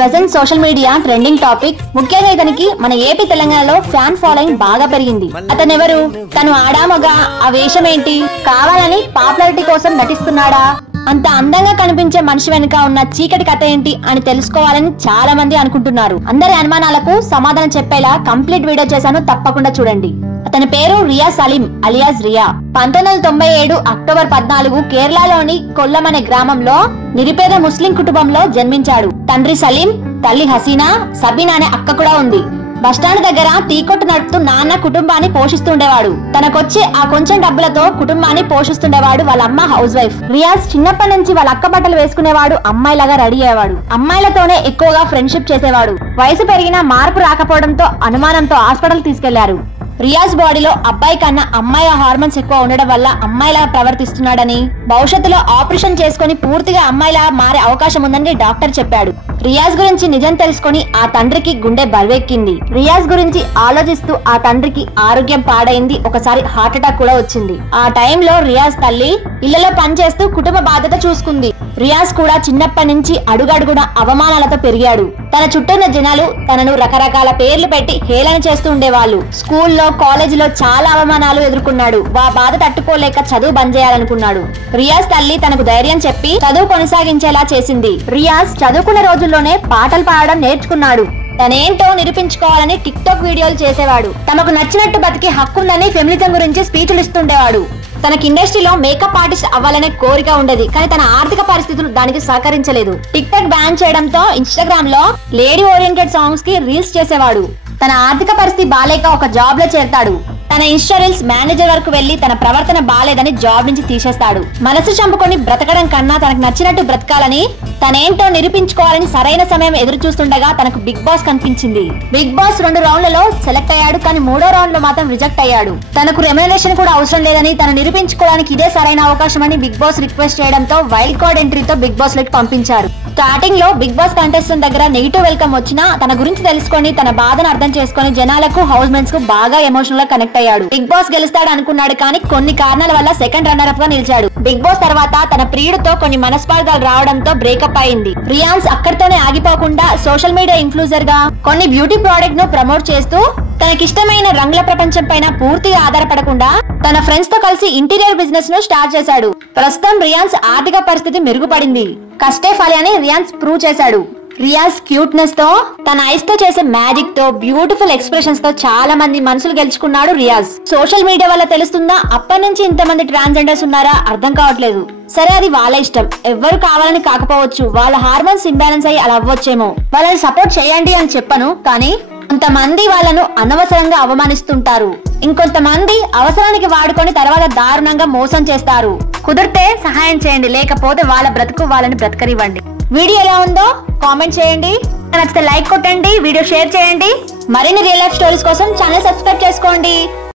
Present social media trending topic. ముఖ్యంగా ఇతనికి మన ఏపీ తెలంగాణలో ఫ్యాన్ ఫాలోయింగ్ బాగా పెరిగింది. అతను ఎవరు? తను ఆడామగా ఆ వేషం ఏంటి? కావాలని పాపులారిటీ కోసం నటిస్తున్నాడా? అంత అందంగా కనిపించే మనిషి వెనుక ఉన్న చీకటి కథ ఏంటి అని తెలుసుకోవాలని చాలా మంది అనుకుంటున్నారు. అందరి అనుమానాలకు సమాధానం చెప్పేలా కంప్లీట్ వీడియో చేశాను, తప్పకుండా చూడండి. అతని పేరు రియాజ్ సలీం అలియాస్ రియా. 1997 అక్టోబర్ 14 కేరళలోని కొల్లం అనే గ్రామంలో నిరుపేద ముస్లిం కుటుంబంలో జన్మించాడు. తండ్రి సలీం, తల్లి హసీనా, సబీనా అనే అక్క కూడా ఉంది. బస్టాండ్ దగ్గర టీ కొట్టు నడుపుతూ నాన్న కుటుంబాన్ని పోషిస్తుండేవాడు. తనకొచ్చి ఆ కొంచెం డబ్బులతో కుటుంబాన్ని పోషిస్తుండేవాడు వాళ్ళ అమ్మ హౌస్ వైఫ్. రియాజ్ చిన్నప్పటి నుంచి వాళ్ళ అక్క బట్టలు వేసుకునేవాడు, అమ్మాయిలాగా రెడీ అయ్యేవాడు. అమ్మాయిలతోనే ఎక్కువగా ఫ్రెండ్షిప్ చేసేవాడు. వయసు పెరిగినా మార్పు రాకపోవడంతో అనుమానంతో హాస్పిటల్ తీసుకెళ్లారు. రియాజ్ బాడీలో అబ్బాయి కన్నా అమ్మాయి హార్మోన్స్ ఎక్కువ ఉండడం వల్ల అమ్మాయిలా ప్రవర్తిస్తున్నాడని, భవిష్యత్తులో ఆపరేషన్ చేసుకుని పూర్తిగా అమ్మాయిలా మారే అవకాశం ఉందని డాక్టర్ చెప్పాడు. రియాజ్ గురించి నిజం తెలుసుకుని ఆ తండ్రికి గుండె బరువెక్కింది. రియాజ్ గురించి ఆలోచిస్తూ ఆ తండ్రికి ఆరోగ్యం పాడైంది. ఒకసారి హార్ట్ అటాక్ కూడా వచ్చింది. ఆ టైంలో రియాజ్ తల్లి ఇళ్లలో పనిచేస్తూ కుటుంబ బాధ్యత చూసుకుంది. రియాజ్ కూడా చిన్నప్పటి నుంచి అడుగడుగున అవమానాలతో పెరిగాడు. తన చుట్టూ ఉన్న జనాలు తనను రకరకాల పేర్లు పెట్టి హేళన చేస్తూ ఉండేవాళ్ళు. స్కూల్లో, కాలేజీలో చాలా అవమానాలు ఎదుర్కొన్నాడు. ఆ బాధ తట్టుకోలేక చదువు బంద్ చేయాలనుకున్నాడు. రియాజ్ తల్లి తనకు ధైర్యం చెప్పి చదువు కొనసాగించేలా చేసింది. రియాజ్ చదువుకున్న రోజుల్లోనే పాటలు పాడడం నేర్చుకున్నాడు. తనేంటో నిరూపించుకోవాలని టిక్ టాక్ వీడియోలు చేసేవాడు. తమకు నచ్చినట్టు బతికి హక్కుందని ఫెమినిజం గురించి స్పీచ్లు ఇస్తుండేవాడు. తనకి ఇండస్ట్రీలో మేకప్ ఆర్టిస్ట్ అవ్వాలనే కోరిక ఉండేది, కానీ తన ఆర్థిక పరిస్థితులు దానికి సహకరించలేదు. టిక్ టాక్ బ్యాన్ చేయడంతో ఇన్స్టాగ్రామ్ లో లేడీ ఓరియంటెడ్ సాంగ్స్ కి రీల్స్ చేసేవాడు. తన ఆర్థిక పరిస్థితి బాలేక ఒక జాబ్ లో చేరతాడు. తన ఇన్స్టా రీల్స్ మేనేజర్ వరకు వెళ్లి తన ప్రవర్తన బాలేదని జాబ్ నుంచి తీసేస్తాడు. మనసు చంపుకొని బ్రతకడం కన్నా తనకు నచ్చినట్టు బ్రతకాలని, తనేంటో నిరూపించుకోవాలని సరైన సమయం ఎదురు చూస్తుండగా తనకు బిగ్ బాస్ కనిపించింది. బిగ్ బాస్ 2 రౌండ్లలో సెలెక్ట్ అయ్యాడు, కానీ 3వ రౌండ్ లో మాత్రం రిజెక్ట్ అయ్యాడు. తనకు రెమ్యునరేషన్ కూడా అవసరం లేదని, తను నిరూపించుకోవడానికి ఇదే సరైన అవకాశం అని బిగ్ బాస్ రిక్వెస్ట్ చేయడంతో వైల్డ్ కార్డ్ ఎంట్రీతో బిగ్ బాస్ లోకి పంపించారు. స్టార్టింగ్ లో బిగ్ బాస్ కంటెస్టెంట్ దగ్గర నెగిటివ్ వెల్కమ్ వచ్చినా తన గురించి తెలుసుకొని తన బాధను అర్థం చేసుకుని జనాలకు, హౌస్ మేట్స్ కు బాగా ఎమోషనల్ గా కనెక్ట్ అయ్యాడు. బిగ్ బాస్ గెలుస్తాడు అనుకున్నాడు, కానీ కొన్ని కారణాల వల్ల సెకండ్ రన్నర్ అప్ గా నిలిచాడు. బిగ్ బాస్ తర్వాత తన ప్రియుడితో కొన్ని మనస్పార్థాలు రావడంతో బ్రేకప్ అయింది. రియాజ్ అక్కడితోనే ఆగిపోకుండా సోషల్ మీడియా ఇన్ఫ్లుయెన్సర్ గా కొన్ని బ్యూటీ ప్రోడక్ట్ ను ప్రమోట్ చేస్తూ తనకిష్టమైన రంగుల ప్రపంచం పైన పూర్తిగా ఆధారపడకుండా తన ఫ్రెండ్స్ తో కలిసి ఇంటీరియర్ బిజినెస్ ను స్టార్ట్ చేశాడు. ప్రస్తుతం రియాజ్ ఆర్థిక పరిస్థితి మెరుగుపడింది. కష్టే ఫలి రియాజ్ ప్రూవ్ చేశాడు. రియాజ్ క్యూట్నెస్ తో, తన ఐస్ తో చేసే మ్యాజిక్ తో, బ్యూటిఫుల్ ఎక్స్ప్రెషన్స్ తో చాలా మంది మనసులు గెలుచుకున్నాడు రియాజ్. సోషల్ మీడియా వల్ల తెలుస్తుందా అప్పటి నుంచి ఇంతమంది ట్రాన్స్జెండర్స్ ఉన్నారా అర్థం కావట్లేదు. సరే, అది వాళ్ళ ఇష్టం. ఎవ్వరు కావాలని కాకపోవచ్చు, వాళ్ళ హార్మోన్స్ ఇంబ్యాలెన్స్ అయ్యి అలా అవ్వచ్చేమో. వాళ్ళని సపోర్ట్ చేయండి అని చెప్పను, కానీ కొంతమంది వాళ్ళను అనవసరంగా అవమానిస్తుంటారు. ఇంకొంతమంది అవసరానికి వాడుకొని తర్వాత దారుణంగా మోసం చేస్తారు. కుదిరితే సహాయం చేయండి, లేకపోతే వాళ్ళ బ్రతుకు వాళ్ళని బ్రతకనివ్వండి. వీడియో ఎలా ఉందో కామెంట్ చేయండి. నచ్చితే లైక్ కొట్టండి, వీడియో షేర్ చేయండి. మరిన్ని రియల్ లైఫ్ స్టోరీస్ కోసం ఛానల్ సబ్స్క్రైబ్ చేసుకోండి.